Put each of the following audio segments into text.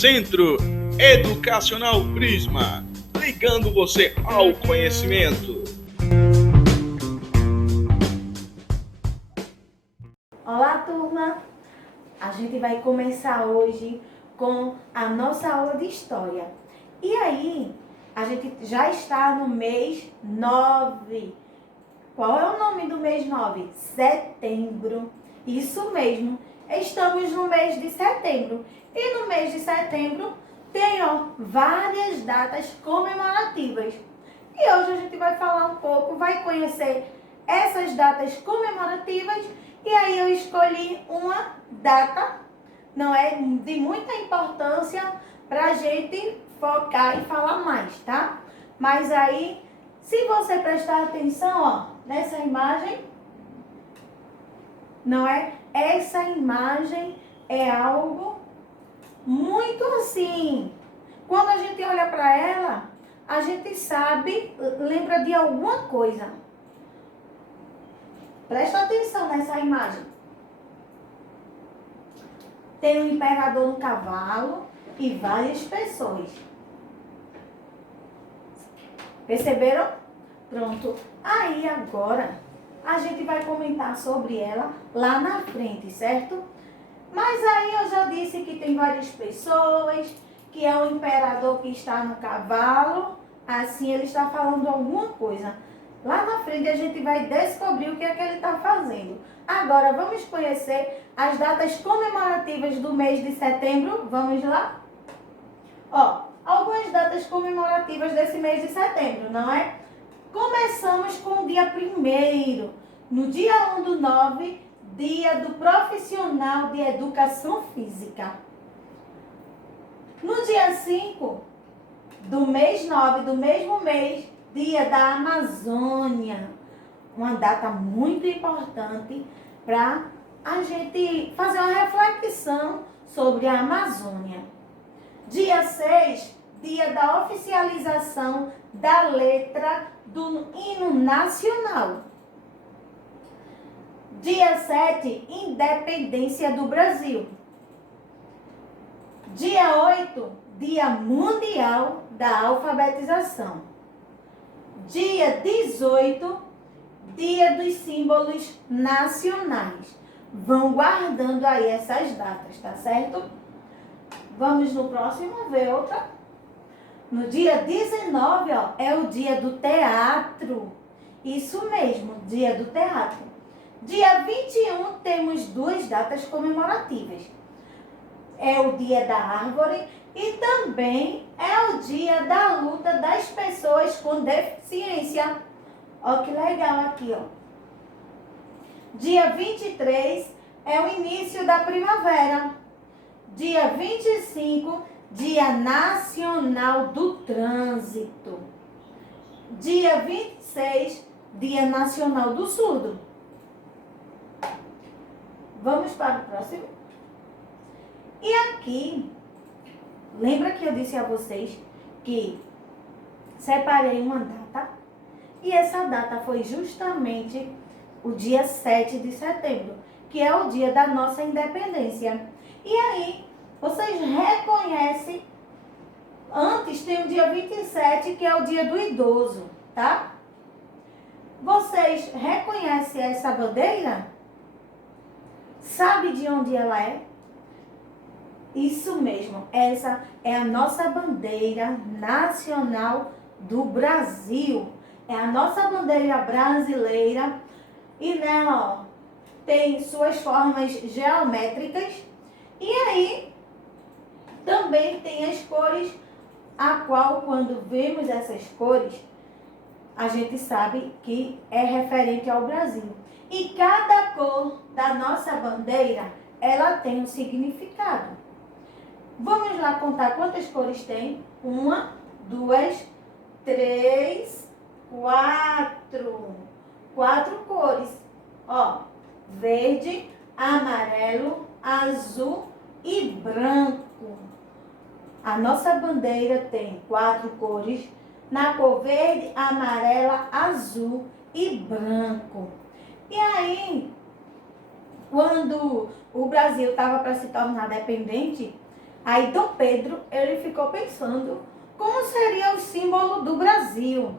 Centro Educacional Prisma, ligando você ao conhecimento. Olá, turma! A gente vai começar hoje com a nossa aula de História. E aí, a gente já está no mês 9. Qual é o nome do mês 9? Setembro. Isso mesmo, estamos no mês de setembro. E no mês de setembro tem várias datas comemorativas. E hoje a gente vai falar um pouco, vai conhecer essas datas comemorativas. E aí eu escolhi uma data, não é, de muita importância para a gente focar e falar mais, tá? Mas aí, se você prestar atenção, nessa imagem, não é? Essa imagem é algo muito assim. Quando a gente olha para ela, a gente sabe, lembra de alguma coisa. Presta atenção nessa imagem. Tem um imperador no cavalo e várias pessoas. Perceberam? Pronto. Aí agora a gente vai comentar sobre ela lá na frente, certo? Mas aí eu já disse que tem várias pessoas, que é o imperador que está no cavalo. Assim ele está falando alguma coisa. Lá na frente a gente vai descobrir o que é que ele está fazendo. Agora vamos conhecer as datas comemorativas do mês de setembro. Vamos lá? Algumas datas comemorativas desse mês de setembro, não é? Começamos com o dia 1º, no dia 1/9, dia do profissional de educação física. No dia 5 do mês 9, do mesmo mês, dia da Amazônia. Uma data muito importante para a gente fazer uma reflexão sobre a Amazônia. Dia 6, dia da oficialização da letra do hino nacional. Dia 7, independência do Brasil. Dia 8, dia mundial da alfabetização. Dia 18, dia dos símbolos nacionais. Vão guardando aí essas datas, tá certo? Vamos no próximo ver outra. No dia 19, é o dia do teatro. Isso mesmo, dia do teatro. Dia 21 temos duas datas comemorativas. É o dia da árvore e também é o dia da luta das pessoas com deficiência. Ó que legal aqui, Dia 23 é o início da primavera. Dia 25, Dia Nacional do Trânsito. Dia 26, Dia Nacional do Surdo. Vamos para o próximo? E aqui, lembra que eu disse a vocês que separei uma data? E essa data foi justamente o dia 7 de setembro, que é o dia da nossa independência. E aí, vocês reconhecem, antes tem o dia 27, que é o dia do idoso, tá? Vocês reconhecem essa bandeira? Sabe de onde ela é? Isso mesmo, essa é a nossa bandeira nacional do Brasil. É a nossa bandeira brasileira e nela, tem suas formas geométricas e aí também tem as cores, a qual quando vemos essas cores, a gente sabe que é referente ao Brasil. E cada cor da nossa bandeira, ela tem um significado. Vamos lá contar quantas cores tem? 1, 2, 3, 4. 4 cores. Verde, amarelo, azul e branco. A nossa bandeira tem 4 cores, na cor verde, amarela, azul e branco. E aí, quando o Brasil estava para se tornar dependente, Aí Dom Pedro, ele ficou pensando como seria o símbolo do Brasil.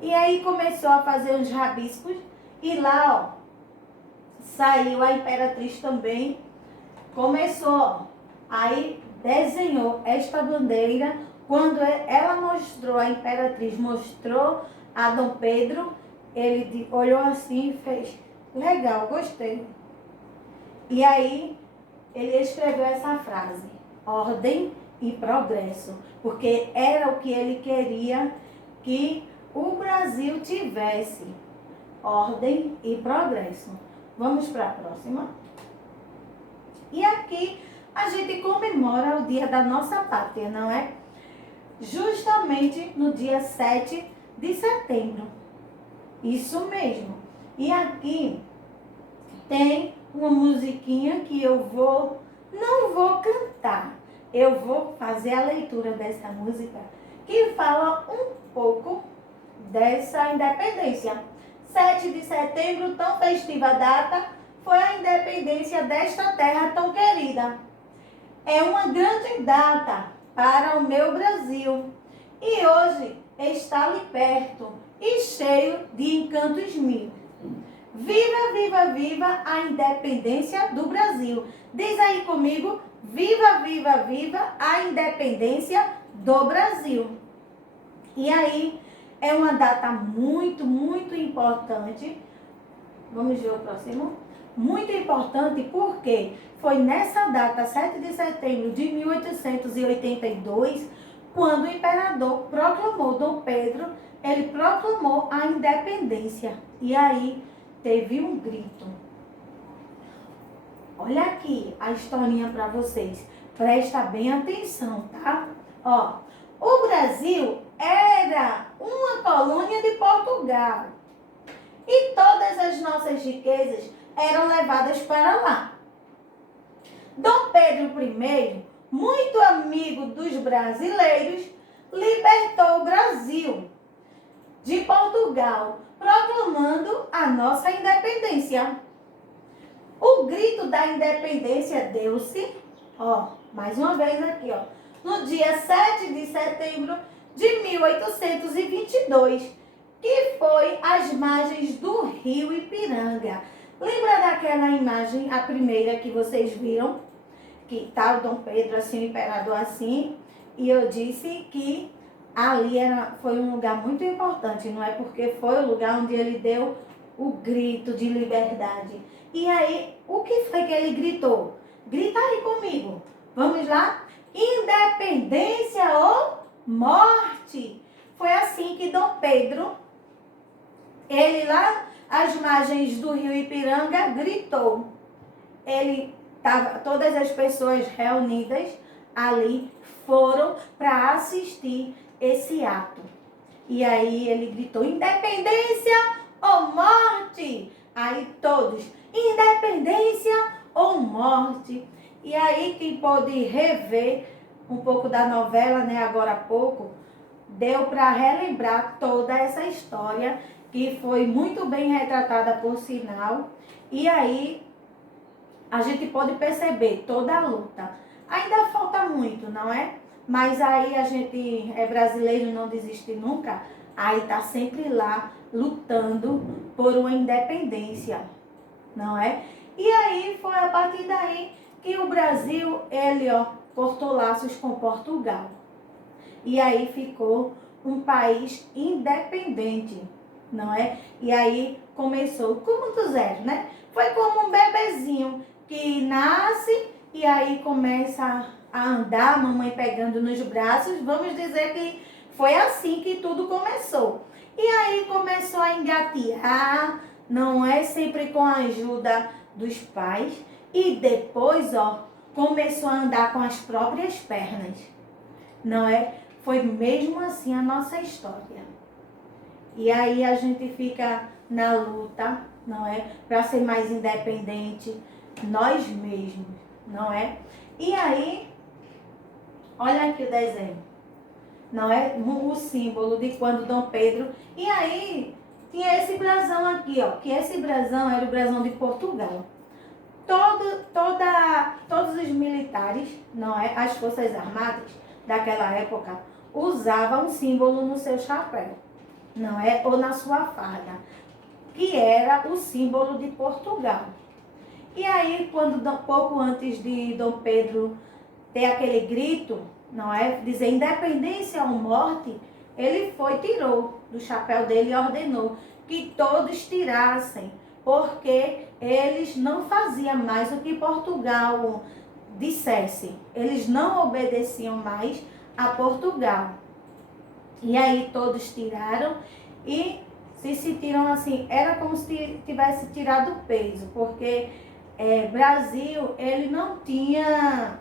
E aí começou a fazer uns rabiscos e lá, ó, saiu a imperatriz também, começou, ó, aí desenhou esta bandeira. Quando ela mostrou, a imperatriz mostrou a Dom Pedro, ele olhou assim e fez, legal, gostei. E aí ele escreveu essa frase, ordem e progresso, porque era o que ele queria que o Brasil tivesse, ordem e progresso. Vamos para a próxima. E aqui a gente comemora o dia da nossa pátria, não é? Justamente no dia 7 de setembro. Isso mesmo. E aqui tem uma musiquinha que não vou cantar. Eu vou fazer a leitura dessa música que fala um pouco dessa independência. 7 de setembro, tão festiva data, foi a independência desta terra tão querida. É uma grande data para o meu Brasil e hoje está ali perto e cheio de encantos mil. Viva, viva, viva a independência do Brasil. Diz aí comigo, viva, viva, viva a independência do Brasil. E aí, é uma data muito, muito importante. Vamos ver o próximo. Muito importante porque foi nessa data, 7 de setembro de 1882, quando o imperador proclamou, Dom Pedro, ele proclamou a independência. E aí, teve um grito. Olha aqui a historinha para vocês. Presta bem atenção, tá? Ó, o Brasil era uma colônia de Portugal. E todas as nossas riquezas eram levadas para lá. Dom Pedro I, muito amigo dos brasileiros, libertou o Brasil de Portugal, proclamando a nossa independência. O grito da independência deu-se, ó, mais uma vez aqui, ó, no dia 7 de setembro de 1822, que foi às margens do rio Ipiranga. Lembra daquela imagem, a primeira que vocês viram? Que tá o Dom Pedro assim, o imperador assim, e eu disse que ali foi um lugar muito importante, não é? Porque foi o lugar onde ele deu o grito de liberdade. E aí, o que foi que ele gritou? Grita aí comigo. Vamos lá? Independência ou morte? Foi assim que Dom Pedro, ele lá às margens do rio Ipiranga, gritou. Ele tava, todas as pessoas reunidas ali foram para assistir esse ato. E aí ele gritou, independência ou morte? Aí todos, independência ou morte? E aí quem pôde rever um pouco da novela, né, agora há pouco, deu para relembrar toda essa história que foi muito bem retratada por sinal. E aí a gente pode perceber toda a luta. Ainda falta muito, não é? Mas aí a gente é brasileiro, não desiste nunca. Aí tá sempre lá lutando por uma independência, não é? E aí foi a partir daí que o Brasil, ele, ó, cortou laços com Portugal. E aí ficou um país independente, não é? E aí começou como do zero, né? Foi como um bebezinho que nasce e aí começa a andar, a mamãe pegando nos braços. Vamos dizer que foi assim que tudo começou. E aí começou a engatear, não é? Sempre com a ajuda dos pais. E depois, ó, começou a andar com as próprias pernas, não é? Foi mesmo assim a nossa história. E aí a gente fica na luta, não é? Para ser mais independente, nós mesmos, não é? E aí, olha aqui o desenho, não é? O símbolo de quando Dom Pedro... E aí, tinha esse brasão aqui, ó, que esse brasão era o brasão de Portugal. todos os militares, não é? As forças armadas daquela época usavam um símbolo no seu chapéu, não é? Ou na sua farda, que era o símbolo de Portugal. E aí, pouco antes de Dom Pedro ter aquele grito, não é? Dizer independência ou morte, ele tirou do chapéu dele e ordenou que todos tirassem, porque eles não faziam mais o que Portugal dissesse. Eles não obedeciam mais a Portugal. E aí todos tiraram e se sentiram assim, era como se tivesse tirado peso, porque Brasil, ele não tinha,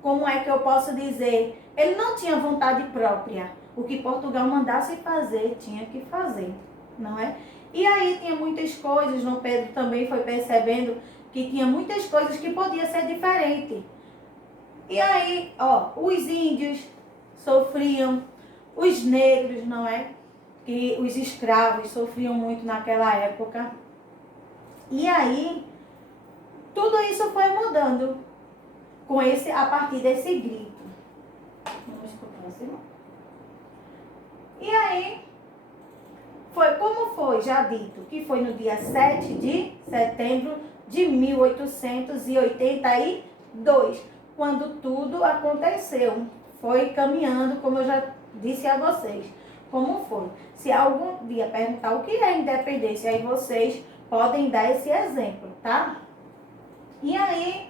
como é que eu posso dizer, ele não tinha vontade própria. O que Portugal mandasse fazer, tinha que fazer, não é? E aí tinha muitas coisas, João Pedro também foi percebendo que tinha muitas coisas que podia ser diferente. E aí, os índios sofriam, os negros, não é? Que os escravos sofriam muito naquela época. E aí, tudo isso foi mudando a partir desse grito. Vamos para o próximo. E aí, como foi já dito, que foi no dia 7 de setembro de 1882, quando tudo aconteceu. Foi caminhando, como eu já disse a vocês. Como foi? Se algum dia perguntar o que é independência, aí vocês podem dar esse exemplo, tá? E aí,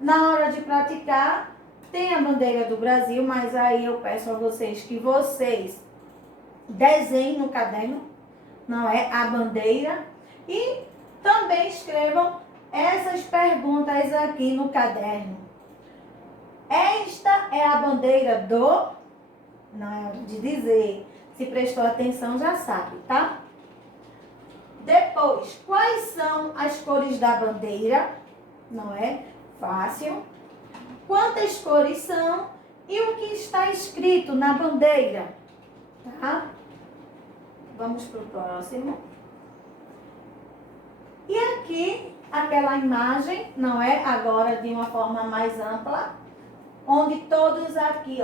na hora de praticar, tem a bandeira do Brasil, mas aí eu peço a vocês que vocês desenhem no caderno, não é? A bandeira. E também escrevam essas perguntas aqui no caderno. Esta é a bandeira do... Não é hora de dizer. Se prestou atenção, já sabe, tá? Depois, quais são as cores da bandeira? Não é? Fácil. Quantas cores são? E o que está escrito na bandeira? Tá? Vamos para o próximo. E aqui, aquela imagem, não é? Agora de uma forma mais ampla, onde todos aqui,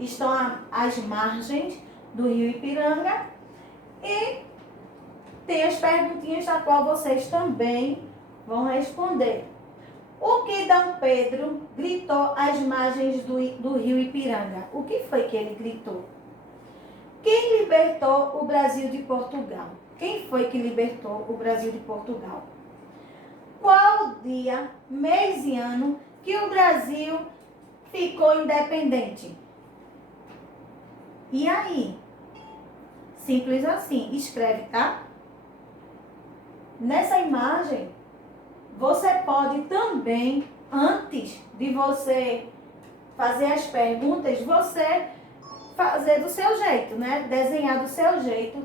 estão às margens do rio Ipiranga e tem as perguntinhas a qual vocês também vão responder. O que Dom Pedro gritou às margens do rio Ipiranga? O que foi que ele gritou? Quem libertou o Brasil de Portugal? Quem foi que libertou o Brasil de Portugal? Qual o dia, mês e ano que o Brasil ficou independente? E aí? Simples assim. Escreve, tá? Nessa imagem, você pode também, antes de você fazer as perguntas, você fazer do seu jeito, né? Desenhar do seu jeito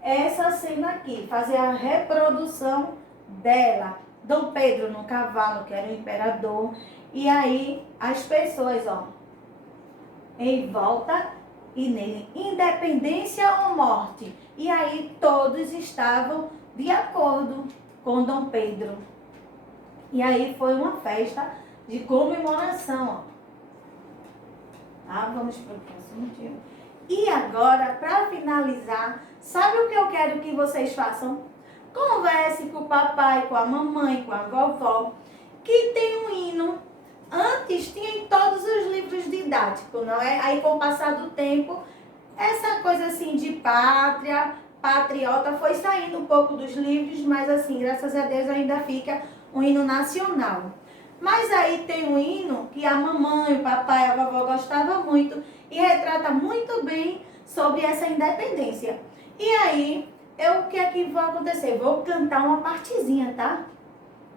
essa cena aqui. Fazer a reprodução dela. Dom Pedro no cavalo, que era o imperador. E aí, as pessoas, em volta e nele, independência ou morte. E aí, todos estavam de acordo com Dom Pedro. E aí, foi uma festa de comemoração, Tá? Vamos para o próximo dia. E agora, para finalizar, sabe o que eu quero que vocês façam? Converse com o papai, com a mamãe, com a vovó, que tem um hino. Antes tinha em todos os livros didáticos, não é? Aí com o passar do tempo, essa coisa assim de pátria, patriota, foi saindo um pouco dos livros, mas assim, graças a Deus ainda fica um hino nacional. Mas aí tem um hino que a mamãe, o papai, a vovó gostavam muito e retrata muito bem sobre essa independência. E aí, o que é que vai acontecer? Vou cantar uma partezinha, tá?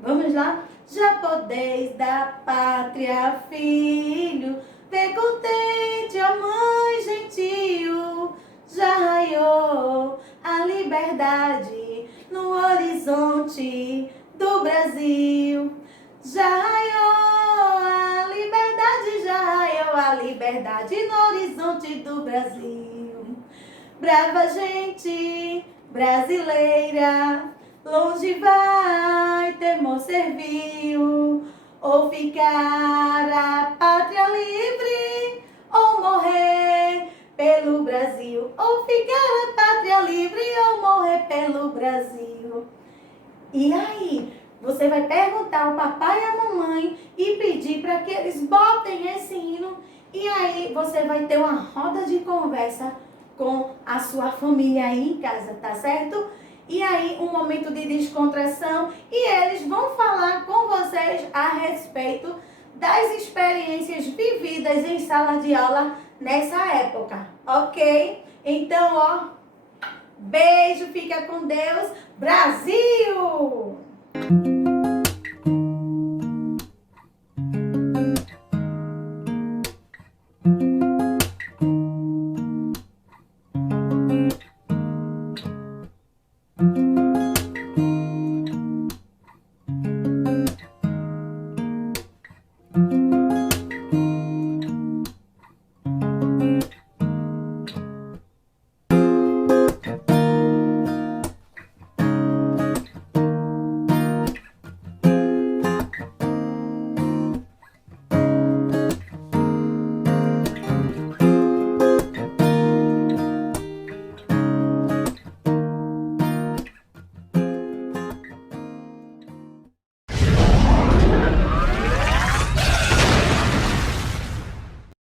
Vamos lá? Já podeis da pátria, filho, ver contente a mãe gentil. Já raiou a liberdade no horizonte do Brasil. Já raiou a liberdade no horizonte do Brasil. Brava gente brasileira, longe vai teu amor serviu, ou ficar a pátria livre, ou morrer pelo Brasil, ou ficar a pátria livre, ou morrer pelo Brasil. E aí, você vai perguntar ao papai e à mamãe e pedir para que eles botem esse hino. E aí, você vai ter uma roda de conversa com a sua família aí em casa, tá certo? E aí, um momento de descontração e eles vão falar com vocês a respeito das experiências vividas em sala de aula nessa época, ok? Então, ó, beijo, fica com Deus, Brasil!